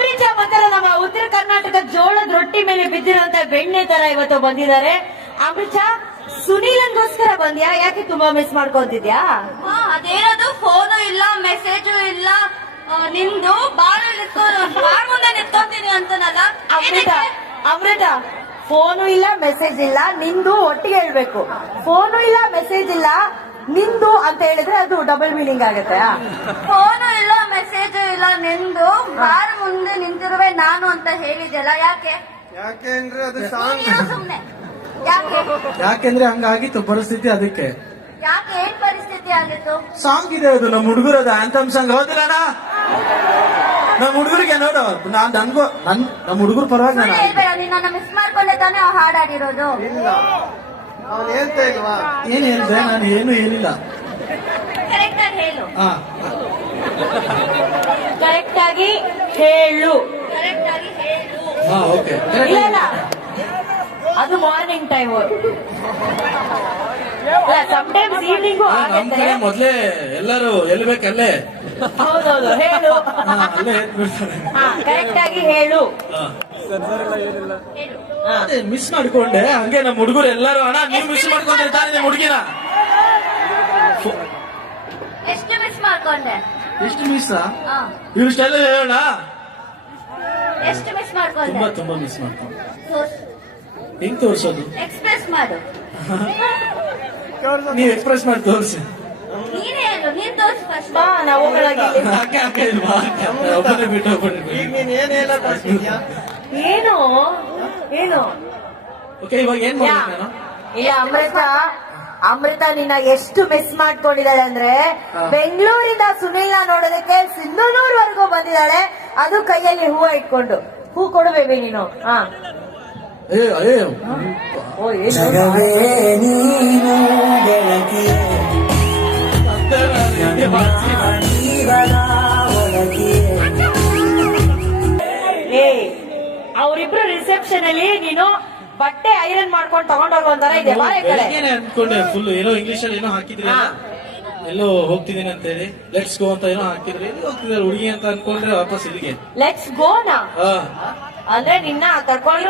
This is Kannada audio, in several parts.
ಅಂಬರೀಷ ಒಂಥರ ನಮ್ಮ ಉತ್ತರ ಕರ್ನಾಟಕ ಜೋಳದ ರೊಟ್ಟಿ ಮೇಲೆ ಬಿದ್ದಿರುವಂತ ಬೆಣ್ಣೆ ತರ ಇವತ್ತು ಬಂದಿದ್ದಾರೆ. ಅಂಬರೀಷ, ಸುನೀಲನ್ಗೋಸ್ಕರ ಬಂದ್ಯಾ? ಯಾಕೆ ತುಂಬಾ ಮಿಸ್ ಮಾಡ್ಕೊಂತಿದ್ಯಾ? ಅದೇನದು ಫೋನು ಇಲ್ಲ, ಮೆಸೇಜು ಇಲ್ಲ, ನಿಂದು ಬಾಳ ಮುಂದೆ ನಿಂತ್ಕೊಂತೀನಿ ಅಂತನಲ್ಲ. ಅಮೃತ, ಫೋನು ಇಲ್ಲ ಮೆಸೇಜ್ ಇಲ್ಲ, ನಿಂದು ಒಟ್ಟಿಗೆ ಹೇಳ್ಬೇಕು. ಫೋನು ಇಲ್ಲ ಮೆಸೇಜ್ ಇಲ್ಲ, ನಿಂದು ಅಂತ ಹೇಳಿದ್ರೆ ಅದು ಡಬಲ್ ಮೀನಿಂಗ್ ಆಗುತ್ತೆ. ಫೋನು ಇಲ್ಲ, ಮೆಸೇಜು ಇಲ್ಲ, ನಿಂದು ಬಾಳ ಮುಂದೆ ನಿಂತಿರುವೆ ನಾನು ಅಂತ ಹೇಳಿದ್ಯಲ್ಲ, ಯಾಕೆ? ಯಾಕೆಂದ್ರೆ ಅದು ಸುಮ್ನೆ ಯಾಕೆಂದ್ರೆ ಹಂಗಾಗಿತ್ತು ಪರಿಸ್ಥಿತಿ. ಅದಕ್ಕೆ ಯಾಕೆ? ಏನ್ ಪರಿಸ್ಥಿತಿ ಆಗಿತ್ತು? ಸಾಂಗ್ ಇದೆ, ಅದು ನಮ್ಮ ಹುಡುಗರದ ಆಂಥಮ್ ಸಾಂಗ್. ಹೌದಿಲ್ಲ ನಮ್ಮ ಹುಡುಗರಿಗೆ ನೋಡು, ನನ್ಗೂ ನಮ್ಮ ಹುಡುಗರು ಪರವಾಗಿ ನಾನು ಹೇಳ್ಬೇಡ, ನಿನ್ನ ಮಿಸ್ ಮಾಡ್ಕೊಂಡೆ ತಾನೇ ಆ ಹಾಡಾಡಿರೋದು. ಏನ್ ಹೇಳ್ದೆ? ನಾನು ಏನು ಏನಿಲ್ಲ. ಕರೆಕ್ಟ್ ಆಗಿ ಹೇಳು. ಕರೆಕ್ಟ್ ಆಗಿ ಹೇಳು. ಕರೆಕ್ಟ್ ಆಗಿ ಹೇಳು. ಓಕೆ. ಇಲ್ಲ, ಅದು ಮಾರ್ನಿಂಗ್ ಟೈಮ್. ಸಮ್ಟೈಮ್ಸ್ ಈವ್ನಿಂಗು ನಮ್ ಆಗುತ್ತೆ. ಕಡೆ ಮೊದ್ಲೇ ಎಲ್ಲರೂ ಎಲ್ಲಿ ಬೇಕಲ್ಲೇ ಹೌದೌದು, ಹೇಳು. ಅಲ್ಲೇ ಎದ್ಬಿಡ್ತಾರೆ. ಕರೆಕ್ಟ್ ಆಗಿ ಹೇಳು. ಮಿಸ್ ಮಾಡ್ಕೊಂಡೆ. ಹಂಗೆ ನಮ್ಮ ಹುಡುಗರು ಎಲ್ಲರೂ ಅಣ್ಣ ನೀವು ಮಿಸ್ ಮಾಡ್ಕೊಂಡಿರ್ತಾರೆ ನಿಮ್ಮ ಹುಡುಗಿನ. ಎಷ್ಟು ಮಿಸ್ ಮಾಡ್ಕೊಂಡೆ? ಎಷ್ಟು ಮಿಸ್? ಇಷ್ಟೆಲ್ಲ ಹೇಳೋಣ. ಎಷ್ಟು ಮಿಸ್ ಮಾಡ್ಕೊಂಡೆ? ತುಂಬಾ ತುಂಬಾ ಮಿಸ್ ಮಾಡ್ಕೊಂಡು. ಹೆಂಗ್ ತೋರ್ಸೋದು? ಎಕ್ಸ್ಪ್ರೆಸ್ ಮಾಡು. ನೀವ್ ಎಕ್ಸ್ಪ್ರೆಸ್ ಮಾಡಿ ತೋರಿಸಿ. ನೀನೇ ಹೇಳು, ನೀನ್ ತೋರ್ಸು ಫಸ್ಟ್. ಬಾ, ನಾವು ಒಬ್ಬನೇ ಬಿಟ್ಟು ಹೋಗ್ಬಿಟ್ರಿ. ಏನು ಏನು ಓಕೆ, ಇವಾಗ ಏನ್ ಮಾಡ್ಬೇಕು ನಾನು? ಇಲ್ಲ, ಅಮೃತ ನಿನ್ನ ಎಷ್ಟು ಮಿಸ್ ಮಾಡ್ಕೊಂಡಿದ್ದಾಳೆ ಅಂದ್ರೆ, ಬೆಂಗಳೂರಿಂದ ಸುನೀಲ್ನ ನೋಡೋದಕ್ಕೆ ಸಿಂಧನೂರ್ವರೆಗೂ ಬಂದಿದ್ದಾಳೆ, ಅದು ಕೈಯಲ್ಲಿ ಹೂವ ಇಟ್ಕೊಂಡು. ಹೂ ಕೊಡು ಬೇಬಿ ನೀನು. ಅವರಿಬ್ರು ರಿಸೆಪ್ಷನ್ ಅಲ್ಲಿ ನೀನು ಬಟ್ಟೆ ಐರನ್ ಮಾಡ್ಕೊಂಡು ತಗೊಂಡೋಗೋಂತರ ಇದೆ. ಅನ್ಕೊಂಡೆ ಫುಲ್ ಏನೋ ಇಂಗ್ಲಿಷ್ ಅಲ್ಲಿ ಏನೋ ಹಾಕಿದ್ರಿ, ಎಲ್ಲೋ ಹೋಗ್ತಿದ್ದೀನಿ ಅಂತ ಹೇಳಿ. ಲೆಟ್ಸ್ ಗೋ ಅಂತ ಏನೋ ಹಾಕಿದ್ರಿ. ಹೋಗ್ತಿದ್ದಾರೆ ಹುಡುಗಿ ಅಂತ ಅನ್ಕೊಂಡ್ರೆ ವಾಪಸ್ ಇಲ್ಲಿಗೆ ಲೆಟ್ಸ್ ಗೋನಾ ಅಂದ್ರೆ ನಿನ್ನ ಕರ್ಕೊಂಡು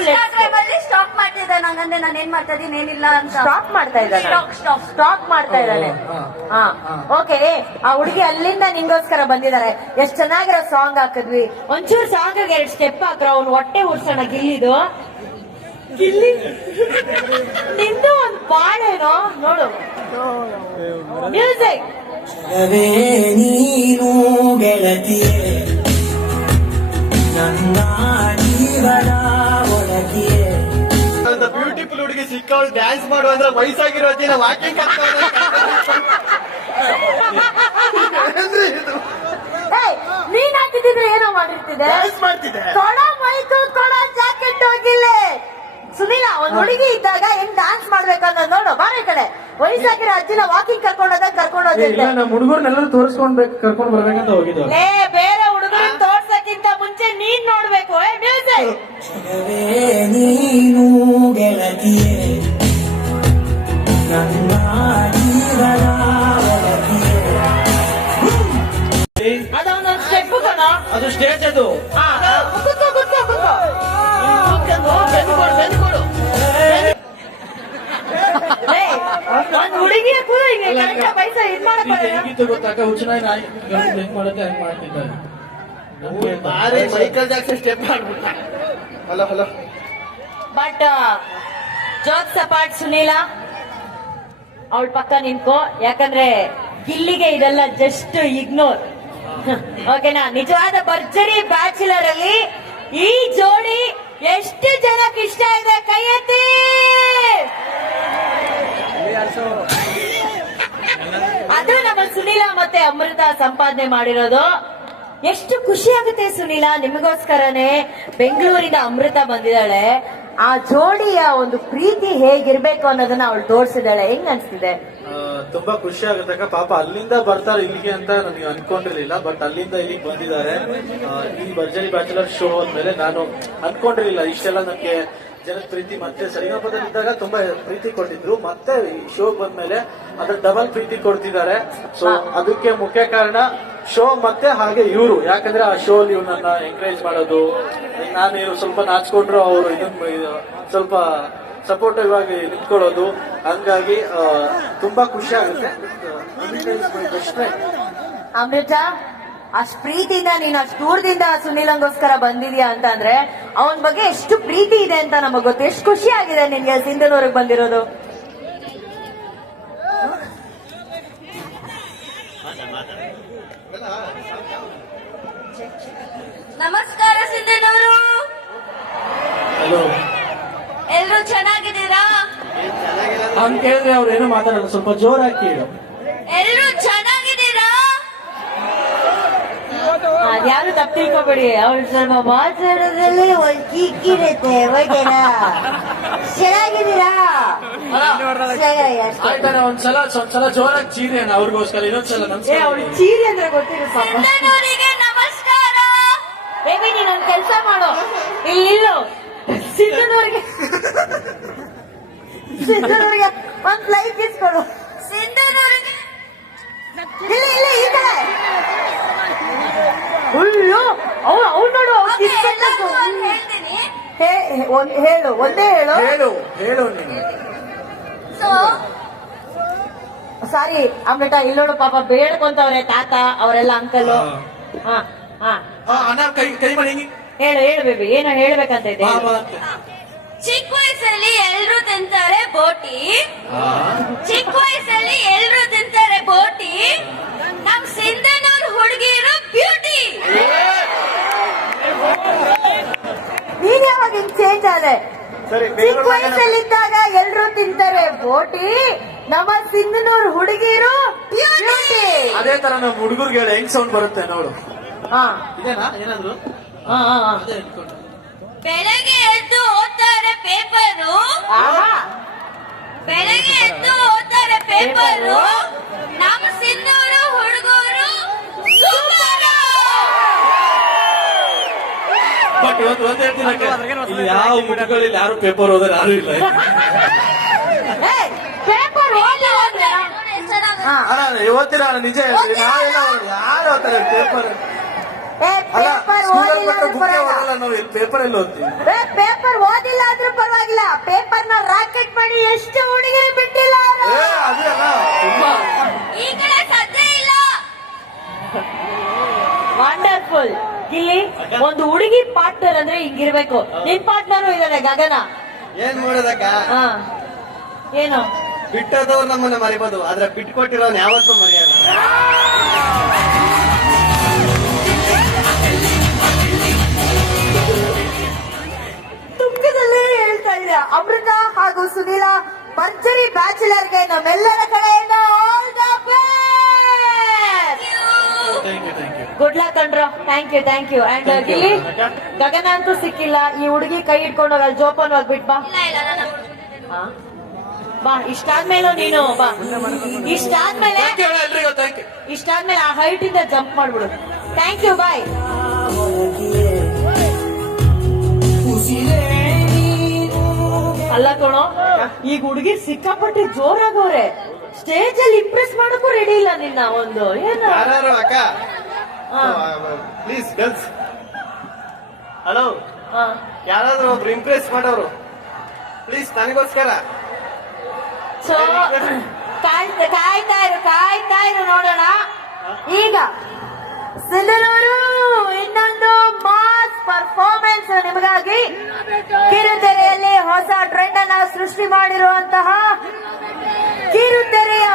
ಸ್ಟಾಕ್ ಮಾಡ್ತಿದ್ದೆ. ನಂಗಂದ್ರೆ ನಾನು ಏನ್ ಮಾಡ್ತಾ ಇದೀನಿ ಏನಿಲ್ಲ ಅಂತ ಸ್ಟಾಕ್ ಮಾಡ್ತಾ ಇದ್ದಾನೆ. ಸ್ಟಾಕ್ ಮಾಡ್ತಾ ಇದ್ದಾನೆ. ಓಕೆ, ಆ ಹುಡುಗಿ ಅಲ್ಲಿಂದ ನಿಂಗೋಸ್ಕರ ಬಂದಿದ್ದಾರೆ. ಎಷ್ಟ್ ಚೆನ್ನಾಗಿರೋ ಸಾಂಗ್ ಹಾಕಿದ್ವಿ. ಒಂಚೂರು ಸಾಂಗ್ 2 ಸ್ಟೆಪ್ ಹಾಕ್ರ. ಅವ್ನು ಹೊಟ್ಟೆ ಉಡ್ಸೋಣ. ಗಿಲ್ಲಿದು ಗಿಲ್ಲಿ ನಿಂದು ಒಂದ್ ಬಾಳೇನೋ ನೋಡು. ಮ್ಯೂಸಿಕ್. ನೀನು ಗೆಳತಿಯೇ ನನ್ನ ಜೀವನ ಒಳಗಿಯೇ. ಬ್ಯೂಟಿಫುಲ್ ಹುಡುಗಿ ಸಿಕ್ಕವಳು ಡ್ಯಾನ್ಸ್ ಮಾಡುವಂದ್ರೆ ವಯಸ್ಸಾಗಿರೋ ದಿನ ವಾಕಿಂಗ್ ನೀನ್ ಹಾಕಿದ್ರೆ ಏನೋ ಮಾಡಿರ್ತಿದೆ. ಕೊಡ ಮೈಕು, ಕೊಡ ಜಾಕೆಟ್ ಹೋಗಿಲ್ಲ. ಸುನೀಲ, ಒಂದ್ ಹುಡುಗಿ ಇದ್ದಾಗ ಹೆಂಗ್ ಡಾನ್ಸ್ ಮಾಡ್ಬೇಕು ಅನ್ನೋದು ನೋಡು. ಬಾರ ಈ ಕಡೆ. ವಯಸ್ಸಾಗಿರೋ ಅಜ್ಜಿನ ವಾಕಿಂಗ್ ಕರ್ಕೊಂಡೋದಿಲ್ಲ. ನಮ್ಮ ಹುಡುಗರ್ನೆಲ್ಲರೂ ತೋರಿಸ್ಕೊಂಡ್ಬೇಕು, ಕರ್ಕೊಂಡ್ ಬರ್ಬೇಕಂತ ಹೋಗಿದ್ವು. ಬೇರೆ ಹುಡುಗರನ್ನ ತೋರ್ಸಕ್ಕಿಂತ ಮುಂಚೆ ನೀನ್ ನೋಡ್ಬೇಕು. ಮ್ಯೂಸಿಕ್. ನೀನು ಗೆಳತಿಯೇ ನನ್ನ ಜೀವನ ಒಳಗಿಯೇ. ಅದೊಂದೊಂದು ಸ್ಟೆಪ್ ಕಣ. ಅದು ಸ್ಟೇಜ್ ಅದು. ಕುತ್ಕೋ. ಒಂದ್ ಹುಡುಗಿಯ ಕೂಡ ಹಿಂಗೆ ಪೈಸ ಇದ್ ಮಾಡಕ್ಕೆ ಗೊತ್ತಾಗ ಹುಚ್ಚನಾಗಿ ಹೆಂಗ್ ಮಾಡುತ್ತೆ ಹೆಂಗ್ ಮಾಡ್ತಿದ್ದಾರೆ. ಮೈಕಲ್ ಜಾಕ್ಸನ್ ಸ್ಟೆಪ್ ಮಾಡ್ಬಿಟ್ಟ. ಹಲೋ ಬಟ್ ಜೋಕ್ಸ್ ಅಪಾರ್ಟ್, ಸುನೀಲ ಅವಳ ಪಕ್ಕ ನಿಂತ್ಕೋ. ಯಾಕಂದ್ರೆ ಗಿಲ್ಲಿಗೆ ಇದೆಲ್ಲ ಜಸ್ಟ್ ಇಗ್ನೋರ್. ಓಕೆನಾ? ನಿಜವಾದ ಭರ್ಜರಿ ಬ್ಯಾಚುಲರ್ ಅಲ್ಲಿ ಈ ಜೋಡಿ ಎಷ್ಟು ಜನಕ್ಕೆ ಇಷ್ಟ ಇದೆ? ಕೈ ಎತ್ತಿ. ಅದು ನಮ್ಮ ಸುನೀಲ ಮತ್ತೆ ಅಮೃತ ಸಂಪಾದನೆ ಮಾಡಿರೋದು. ಎಷ್ಟು ಖುಷಿ ಆಗುತ್ತೆ ಸುನೀಲ, ನಿಮಗೋಸ್ಕರನೇ ಬೆಂಗಳೂರಿಂದ ಅಮೃತ ಬಂದಿದ್ದಾಳೆ. ಆ ಜೋಡಿಯ ಒಂದು ಪ್ರೀತಿ ಹೇಗಿರ್ಬೇಕು ಅನ್ನೋದನ್ನ ಅವಳು ತೋರಿಸಿದಾಳೆ. ಹೆಂಗ್ ಅನ್ಸ್ತಿದೆ? ತುಂಬಾ ಖುಷಿ ಆಗುತ್ತೆ ಪಾಪ ಅಲ್ಲಿಂದ ಬರ್ತಾರೆ ಇಲ್ಲಿಗೆ ಅಂತ ನನಗೆ ಅನ್ಕೊಂಡಿರ್ಲಿಲ್ಲ, ಬಟ್ ಅಲ್ಲಿಂದ ಇಲ್ಲಿಗೆ ಬಂದಿದ್ದಾರೆ. ಈ ಭರ್ಜರಿ ಬ್ಯಾಚುಲರ್ ಶೋ ಅಂದ್ಮೇಲೆ ನಾನು ಅನ್ಕೊಂಡಿರ್ಲಿಲ್ಲ ಇಷ್ಟೆಲ್ಲ ನನಗೆ ಜನದ ಪ್ರೀತಿ. ಮತ್ತೆ ಸರಿಗಮಪದಲ್ಲಿದ್ದಾಗ ತುಂಬಾ ಪ್ರೀತಿ ಕೊಟ್ಟಿದ್ರು, ಮತ್ತೆ ಈ ಶೋಗ್ ಬಂದ್ಮೇಲೆ ಅದ್ರ ಡಬಲ್ ಪ್ರೀತಿ ಕೊಡ್ತಿದ್ದಾರೆ. ಸೊ ಅದಕ್ಕೆ ಮುಖ್ಯ ಕಾರಣ ಶೋ ಮತ್ತೆ ಹಾಗೆ ಇವರು, ಯಾಕಂದ್ರೆ ಆ ಶೋ ಅಲ್ಲಿ ನನ್ನ ಎಂಕರೇಜ್ ಮಾಡೋದು, ನಾನು ಸ್ವಲ್ಪ ನಾಚ್ಕೊಂಡ್ರು ಅವರು ಇದನ್ನ ಸ್ವಲ್ಪ ಸಪೋರ್ಟಿವ್ ಆಗಿ ನಿಂತ್ಕೊಳ್ಳೋದು, ಹಂಗಾಗಿ ತುಂಬಾ ಖುಷಿ ಆಗುತ್ತೆ. ಅಮೃತ, ಅಷ್ಟ್ ಪ್ರೀತಿಯಿಂದ ನೀನು ಅಷ್ಟು ದೂರದಿಂದ ಸುನೀಲಂಗೋಸ್ಕರ ಬಂದಿದ್ಯಾ ಅಂತ ಅಂದ್ರೆ ಅವನ ಬಗ್ಗೆ ಎಷ್ಟು ಪ್ರೀತಿ ಇದೆ ಅಂತ ನಮಗ್ ಗೊತ್ತು. ಎಷ್ಟು ಖುಷಿ ಆಗಿದೆ ನಿನ್ಗೆ ಸಿಂಧನೂರಿಗೆ ಬಂದಿರೋದು. ನಮಸ್ಕಾರ ಸಿಂಧನೂರು, ಹಲೋ, ಎಲ್ರು ಚೆನ್ನಾಗಿದ್ದೀರಾ? ಹಂಗ ಕೇಳಿದ್ರೆ ಅವ್ರು ಏನು ಮಾತಾಡಲ್ಲ, ಸ್ವಲ್ಪ ಜೋರಾಗಿ ಕೇಳು. ಎಲ್ರು ಚೆನ್ನಾಗಿದ್ದೀರಾ? ಅದ್ಯಾರು ತಪ್ಪು ತಿಳ್ಕೊಬೇಡಿ, ಅವ್ಳು ಸ್ವಲ್ಪ ಮಾತಾಡೋದ್ರಲ್ಲಿ ಒಂದ್ ಕಿಕ್ಕಿರುತ್ತೆ. ಓಕೆನಾ? ಚೆನ್ನಾಗಿದ್ದೀರಾ? ಸರಿ, ಅಷ್ಟೇ. ಆಯ್ತಾನೆ, ಒಂದ್ಸಲ ಜೋರಾಗಿ ಚೀರಿ ಅವ್ರಿಗೋಸ್ಕರ, ಇನ್ನೊಂದ್ಸಲ ನಮಸ್ಕಾರ. ಅವಳು ಚೀರಿ ಅಂದ್ರೆ ಗೊತ್ತಿರುತ್ತೆ. ಸಿಂಧನೂರಿಗೆ ನಮಸ್ಕಾರ. ಬೇಬಿ ನೀನೊಂದ್ ಕೆಲ್ಸ ಮಾಡು, ಇಲ್ಲಿಲ್ಲು ಸಿಂಧನೂರಿಗೆ ಒಂದ್ ಲೈಕ್ ಇಸ್ಕೊಡು. ಸಿಂಧನೂರಿಗೆ ಇಲ್ಲ ಇಲ್ಲ ಈ ಕಡೆ. ಅಯ್ಯೋ, ಅವ್ನು ನೋಡು, ಓಕೆ, ಎಲ್ಲರಿಗೂ ಒಂದ್ ಹೇಳ್ತೀನಿ. ಹೇಳು, ಒಂದೇ ಹೇಳು. ಹೇಳು ನೀನು. ಸೊ ಸಾರಿ ಅಮೃತ, ಇಲ್ಲಿ ನೋಡು ಪಾಪ ಬೇಡ್ಕೊಂತವ್ರೆ ತಾತ ಅವರೆಲ್ಲ ಅಂಕಲ್. ಹಾ ಹಾ ಅಣ್ಣ ಕೈ ಮಾಡಿ ಹಿಂಗೆ ಹೇಳು ಬೇಬಿ, ಏನೋ ಹೇಳ್ಬೇಕಂತ ಇದೆ. ಚಿಕ್ಕ ವಯಸ್ಸಲ್ಲಿ ಎಲ್ರು ತಿಂತಾರೆ ಬೋಟಿ, ಚಿಕ್ಕ ವಯಸ್ಸಲ್ಲಿ ಎಲ್ರು ತಿಂತಾರೆ ಬೋಟಿ, ನಮ್ ಸಿಂಧನೂರ್ ಹುಡುಗಿರು ಬ್ಯೂಟಿ. ನೀನ್ ಯಾವಾಗ ಹಿಂಗ್ ಚೇಂಜ್ ಆದ್ರೆ? ಸರಿ, ಚಿಕ್ಕ ವಯಸ್ಸಲ್ಲಿದ್ದಾಗ ಎಲ್ರು ತಿಂತಾರೆ ಬೋಟಿ, ನಮ್ಮ ಸಿಂಧನೂರ್ ಹುಡುಗಿರು ಬ್ಯೂಟಿ. ಅದೇ ತರ ನಮ್ಮ ಹುಡುಗರಿಗೆ ಹೆಂಗ್ ಸೌಂಡ್ ಬರುತ್ತೆ ನೋಡು. ಹಾ ಇದೇನಾ ಏನಾದ್ರು? ಹಾ ಹಾ ಅದೇ ಅನ್ಕೊಂಡು. ಬೆಳಗ್ಗೆ ಎದ್ದು ಓದ್ತಾರೆ ಪೇಪರು, ಬೆಳಗ್ಗೆ ಎದ್ದು ಓದ್ತಾರೆ ಪೇಪರು, ನಮ್ ಸಿಂಧೂರು ಹುಡುಗರು ಸೂಪರ್. ಬಟ್ ಒಂದ್ ಹೇಳ್ತೀನಿ, ಇಲ್ಲಿ ಯಾವ ಹುಡುಗರಲ್ಲಿ ಯಾರು ಪೇಪರ್ ಓದಾರ ಯಾರು ಇಲ್ಲ. ಪೇಪರ್ ಓದ್ತೀರಾ? ನಿಜ ಹೇಳ್ತೀನಿ, ನಾವೆಲ್ಲ ಯಾರು ಓದ್ತಾರೆ ಪೇಪರ್? ಅಲ್ಲ, ಪೇಪರ್ ಸ್ಕೂಲಲ್ಲಿ ಓದಿಲ್ಲ ಬುಕ್ ಓದಲ್ಲ, ನಾವು ಪೇಪರ್ ಎಲ್ಲ ಓದ್ತೀವಿ. ಪೇಪರ್ ಓದಿಲ್ಲ ಆದ್ರೂ ಪರವಾಗಿಲ್ಲ, ಪೇಪರ್ ನ ರಾಕೆಟ್ ಮಾಡಿ ಎಷ್ಟು ಹುಡುಗಿರು ಬಿಟ್ಟಿಲ್ಲ ಅವ್ರು. ಅದೇ ಅಲ್ಲ, ತುಂಬಾ ಈ ಕಡೆ ಸದ್ಯ ಇಲ್ಲ. ವಂಡರ್ಫುಲ್. ಇಲ್ಲಿ ಒಂದು ಹುಡುಗಿ ಪಾರ್ಟ್ನರ್ ಅಂದ್ರೆ ಹಿಂಗಿರ್ಬೇಕು. ನಿನ್ ಪಾರ್ಟ್ನರು ಇದಾರೆ ಗಗನ. ಏನ್ ಮಾಡೋದಕ್ಕ, ಹಾ ಏನು ಬಿಟ್ಟದವ್ರು ನಮ್ಮನ್ನ ಮರಿಬೋದು, ಆದ್ರೆ ಬಿಟ್ಕೊಟ್ಟಿರೋನ್ ಯಾವತ್ತೂ ಮರೆಯಲ್ಲ. ತುಮಕದಲ್ಲೇ ಹೇಳ್ತಾ ಇದೆ ಅಮೃತ ಹಾಗೂ ಸುನೀಲ ಭರ್ಜರಿ ಬ್ಯಾಚುಲರ್ಗೆ ನಮ್ಮೆಲ್ಲರ ಕಡೆಯಿಂದ all the best. Thank you. Good luck ಕಂಡ್ರೋ. Thank you. And Gilli, Gagana ಅಂತೂ ಸಿಕ್ಕಿಲ್ಲ. ಈ ಹುಡುಗಿ ಕೈ ಇಟ್ಕೊಂಡು ಹೋಗಲ್ಲ, ಜೋಪಾನ್ ಹೋಗ್ಬಿಟ್ ಬಾ. ಇಲ್ಲ ನಾನು ಹಾ? ಬಾ, ಇಷ್ಟಾದ್ಮೇಲೆ ನೀನು ಬಾ. ಇಷ್ಟಾದ್ಮೇಲೆ ಎಲ್ರಿಗೂ ಥ್ಯಾಂಕ್ ಯು. ಇಷ್ಟಾದ್ಮೇಲೆ ಆ ಹೈಟ್ ಇಂದ ಜಂಪ್ ಮಾಡ್ಬಿಡು. ಥ್ಯಾಂಕ್ ಯು, ಬಾಯ್. ಅಲ್ಲ ಕಣೋ, ಈಗ ಹುಡುಗಿ ಸಿಕ್ಕಾಪಟ್ಟೆ ಜೋರಾಗವ್ರೆ. ಸ್ಟೇಜ್ ಅಲ್ಲಿ ಇಂಪ್ರೆಸ್ ಮಾಡಕ್ಕೂ ರೆಡಿ ಇಲ್ಲ ನಿನ್ನ ಒಂದು ಏನು. ಯಾರು ಅಕ್ಕ? ಹಾ. ಪ್ಲೀಸ್ ಗರ್ಲ್ಸ್, ಹಲೋ, ಹಾ. ಯಾರಾದ್ರೂ ಒಬ್ರು ಇಂಪ್ರೆಸ್ ಮಾಡೋರು ಪ್ಲೀಸ್ ನನಗೋಸ್ಕರ. ಸೊ ಕಾಯ್ತಾ ಇರು ನೋಡೋಣ. ಈಗ ಸಿಂಧನೂರು ಇನ್ನೊಂದು ಮಾಸ್ ಪರ್ಫಾರ್ಮೆನ್ಸ್ ನಿಮಗಾಗಿ ಕಿರುತೆರೆಯಲ್ಲಿ ಹೊಸ ಟ್ರೆಂಡ್ ಅನ್ನ ಸೃಷ್ಟಿ ಮಾಡಿರುವಂತಹ ಕಿರುತೆರೆಯ